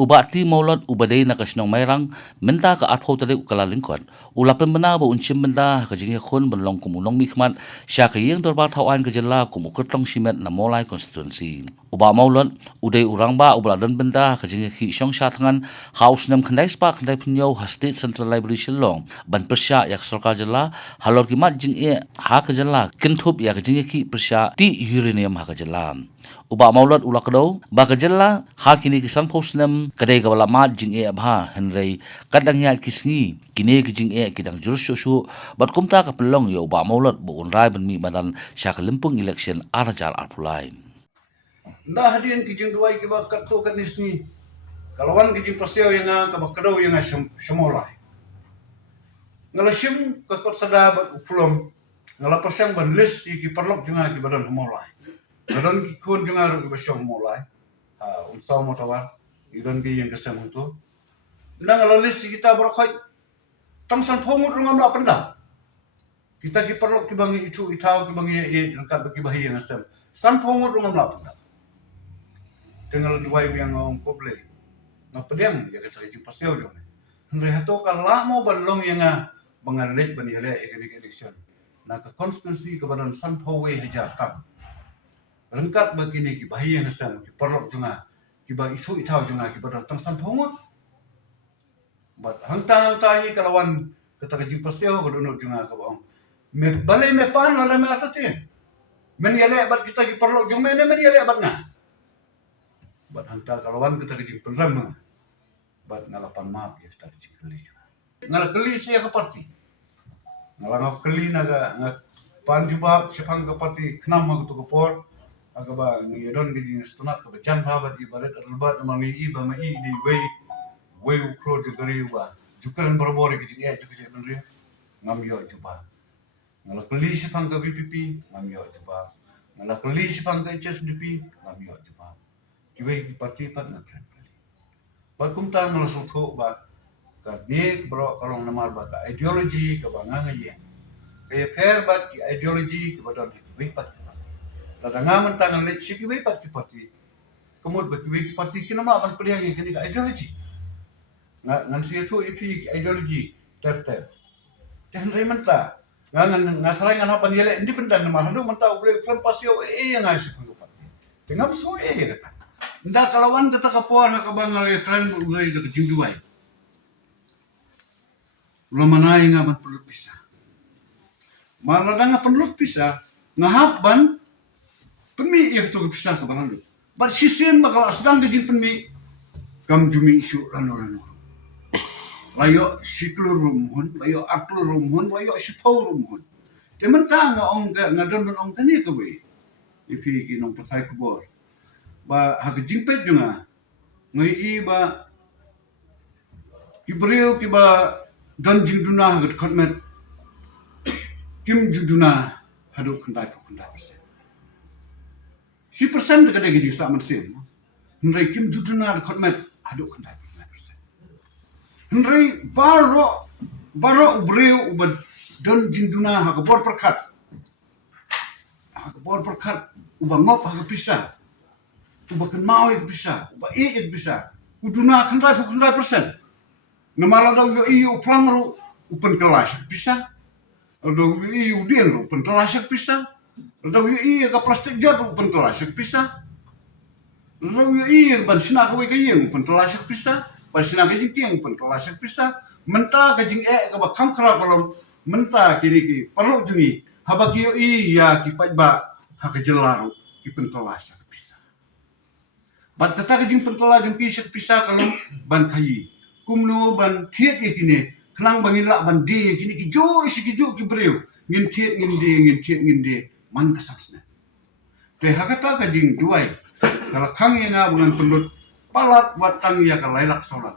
Ubati maulot ubadai na kasnong mayrang menta ka atho tali ukala lingkot. Ulapan bena ba unsim benda ka jingi khun benlong kumunong mikmat sya ka yeng dorba thawan ka jela kumukertong simet na molai konstituensi. Uba maulot udai urang ba ubaladan benda ka jingi ki syong syatngan haus nam khandai spa khandai punyau ha state central library shillong ban persya yak sarkar jela halor kimat jing e ha ka jela kintup yak jingi ki persya ti uranium ha ka jela. Uba maulot ulak do ba ka jela ha kini kisan posnam kadai ka bala mat jing e abha henrei kadang ya kisngi kini ki jing e kidang jursu su bat kumta ka pelong yo ba maulot bu unrai ben mi badan sya ka limpung election arajar arpulai. Nda hadian ki jing duai ki ba katto kan isni kalawan ki jing paseo yang ka ba kadau yang semolai ngala sim ka kot sada ba upulom ngala pasang ban list ki perlok junga ki badan homolai badan ki kun junga ru ba syong molai unsau motawar idan ki yang kesem itu nda ngala list kita berkhoi tamsan phomut rungam la penda kita ki perlok ki bangi itu itau ki bangi ye lengkap ki bahi yang kesem san phomut rungam la penda dengan duai yang ngom poble na pedang ya kata jing paseo jong ndre hato kala mo banlong yang bangalit banile election na ka konstitusi ka badan san phowe hajar tam rengkat begini ki bahi yang kesem ki perlok junga ki ba itu itau junga ki badan tang san phomut bat hangtang tangi kalawan kata jing paseo ko dunuk junga ka baong me balai me pan wala me atati men yale bat kita ki perlok jung men yale bat na bat hangta kalawan kita jing penram bat ngalapan maaf ya kita jing keli ngala keli saya ke parti ngala ngap keli naga ngat pan jubab sepang ke parti kenam aku tu por aga ba ni don ke jing stunat ke jam ba di barat albat mangi i ba mai di we ukro jugari wa jukaran berbor ke jing ya jukje benri ngam yo juba ngala keli sepang ke BPP ngam yo juba ngala keli sepang ke HSDP ngam yo juba kiwe parti pat na kali pat kumta ngala sutho ba ka nek bro kalong namar ba ka ideology ka ba nga ye kaya fair ba ki ideology ka ba don kiwe pat la nga man tangan le si kiwe pat ki parti kumud ba kiwe ki parti kinama ban priang ye ka ideology ngan si thu ipi ideology ter ten rementa ngan tharai ngan apa yele independent namar hadu menta uble plan pasio yang ngai ku parti tengam so ye ka nda kalawan kata kapor ka bangal ye tren ulai de jing duai Romanai nga ban perlu pisah. Marada nga perlu pisah. Ngahap ban pemi iya to pisah ka ban. Ban sisien bakal sedang dijin pemi kam jumi isu rano. Layo siklur rumhun, layo aklur rumhun, layo sipau rumhun. Dementa nga ong nga don ong tani ka we. Ipi kinong patai kubor. Ba hak jimpet junga. Ngai i ba kibreu ki ba don juduna hagat khotmet kim juduna hadu khandai persen. Si persen de kadai gi sa man sem. Nrai kim juduna khotmet hadu khandai persen. Nrai baro ubreu ubad don juduna hagat bor perkat. Hagat bor perkat uba ngop hagat pisah. Uba kan mau ik pisah, uba ik pisah. Uduna khandai persen. Namala daw yo iyo plangro upen kelas bisa. Daw yo iyo dien upen kelas bisa. Daw yo iyo ka plastik jod upen kelas bisa. Daw yo iyo ban sina ka we ka yeng upen kelas bisa. Ban sina ka jing upen kelas bisa. Menta ka jing ka ba kam kala kolom menta kiri ki perlu jungi. Haba ki yo iya ki pa ba ha ka jelaru ki pen kelas bisa. Ban kata ka jing pen kelas jing bisa kalom ban kayi. Kumno ban thiet ye kine khnang bangin la ban de kine ki jo ki breu ngin thiet ngin de man ka saksna te hakata ka jing duai kala khang ye nga bungan pendut palat watang ya ka lailak solat